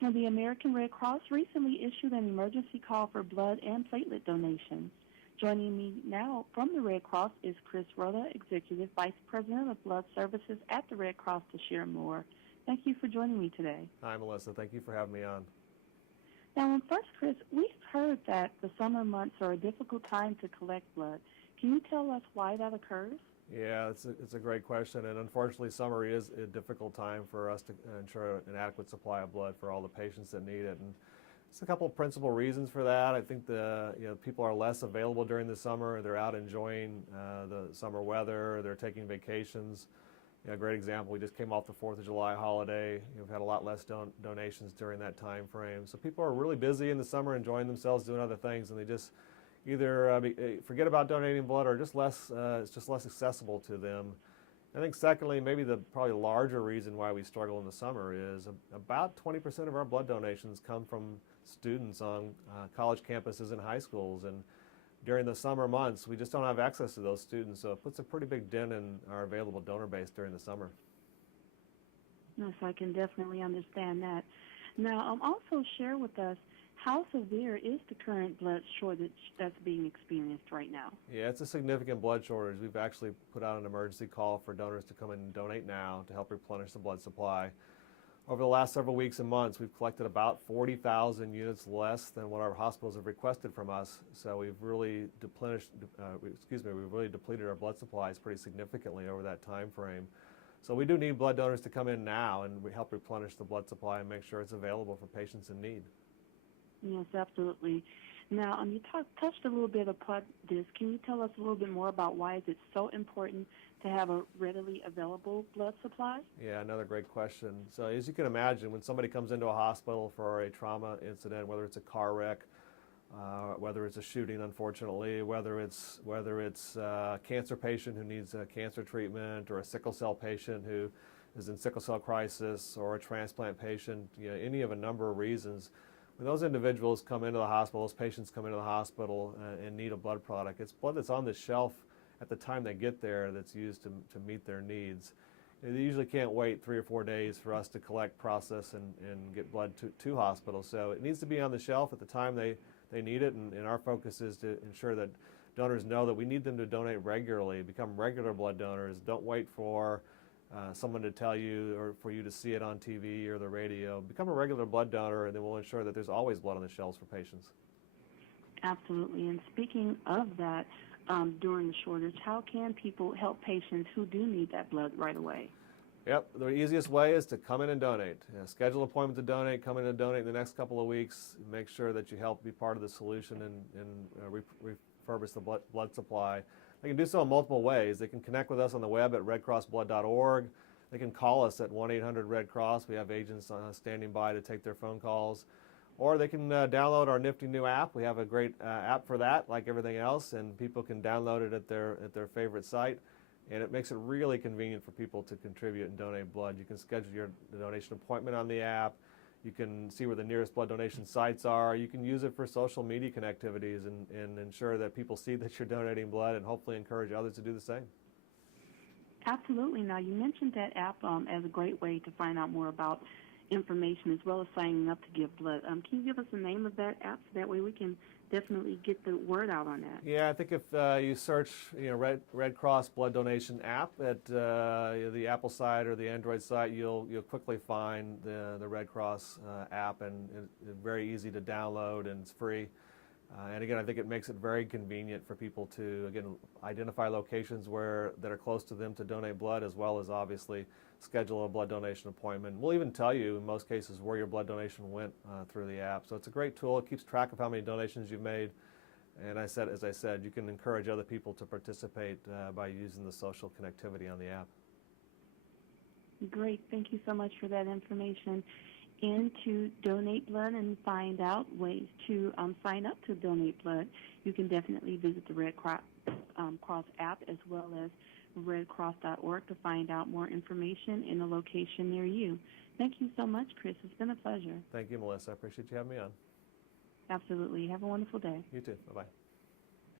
Now, the American Red Cross recently issued an emergency call for blood and platelet donations. Joining me now from the Red Cross is Chris Rhoda, Executive Vice President of Blood Services at the Red Cross, to share more. Thank you for joining me today. Hi, Melissa. Thank you for having me on. Now, first, Chris, we've heard that the summer months are a difficult time to collect blood. Can you tell us why that occurs? Yeah, it's a great question, and unfortunately summer is a difficult time for us to ensure an adequate supply of blood for all the patients that need it. And there's a couple of principal reasons for that. I think people are less available during the summer. They're out enjoying the summer weather. They're taking vacations. A great example, we just came off the 4th of July holiday. We've had a lot less donations during that time frame. So people are really busy in the summer enjoying themselves, doing other things, and they just either forget about donating blood or just it's just less accessible to them. I think secondly, maybe the probably larger reason why we struggle in the summer is about 20% of our blood donations come from students on college campuses and high schools. And during the summer months, we just don't have access to those students, so it puts a pretty big dent in our available donor base during the summer. Yes, I can definitely understand that. Now, also share with us, how severe is the current blood shortage that's being experienced right now? Yeah, it's a significant blood shortage. We've actually put out an emergency call for donors to come in and donate now to help replenish the blood supply. Over the last several weeks and months, we've collected about 40,000 units less than what our hospitals have requested from us. So we've really depleted our blood supplies pretty significantly over that time frame. So we do need blood donors to come in now and we help replenish the blood supply and make sure it's available for patients in need. Yes, absolutely. Now, you touched a little bit about this. Can you tell us a little bit more about why is it so important to have a readily available blood supply? Yeah, another great question. So as you can imagine, when somebody comes into a hospital for a trauma incident, whether it's a car wreck, whether it's a shooting, unfortunately, whether it's a cancer patient who needs a cancer treatment, or a sickle cell patient who is in sickle cell crisis, or a transplant patient, any of a number of reasons. When those individuals come into the hospital, those patients come into the hospital and need a blood product, it's blood that's on the shelf at the time they get there that's used to meet their needs. They usually can't wait 3 or 4 days for us to collect, process, and get blood to hospitals. So it needs to be on the shelf at the time they need it, and our focus is to ensure that donors know that we need them to donate regularly, become regular blood donors. Don't wait for someone to tell you or for you to see it on TV or the radio. Become a regular blood donor, and then we'll ensure that there's always blood on the shelves for patients. Absolutely. And speaking of that, during the shortage, how can people help patients who do need that blood right away? Yep, the easiest way is to come in and donate. Schedule an appointment to donate, come in and donate in the next couple of weeks. Make sure that you help be part of the solution and refurbish the blood supply. They can do so in multiple ways. They can connect with us on the web at redcrossblood.org. They can call us at 1-800-RED-CROSS. We have agents standing by to take their phone calls. Or they can download our nifty new app. We have a great app for that, like everything else, and people can download it at their favorite site. And it makes it really convenient for people to contribute and donate blood. You can schedule your donation appointment on the app. You can see where the nearest blood donation sites are. You can use it for social media connectivities and ensure that people see that you're donating blood and hopefully encourage others to do the same. Absolutely. Now, you mentioned that app as a great way to find out more about information as well as signing up to give blood. Can you give us the name of that app so that way we can definitely get the word out on that? Yeah, I think if you search Red Cross blood donation app at the Apple site or the Android site, you'll quickly find the Red Cross app, and it's very easy to download and it's free. And again, I think it makes it very convenient for people to, again, identify locations that are close to them to donate blood, as well as obviously schedule a blood donation appointment. We'll even tell you in most cases where your blood donation went through the app. So it's a great tool. It keeps track of how many donations you've made. And as I said, you can encourage other people to participate by using the social connectivity on the app. Great. Thank you so much for that information. And to donate blood and find out ways to sign up to donate blood, you can definitely visit the Red Cross app as well as redcross.org to find out more information in a location near you. Thank you so much, Chris. It's been a pleasure. Thank you, Melissa. I appreciate you having me on. Absolutely. Have a wonderful day. You too. Bye-bye.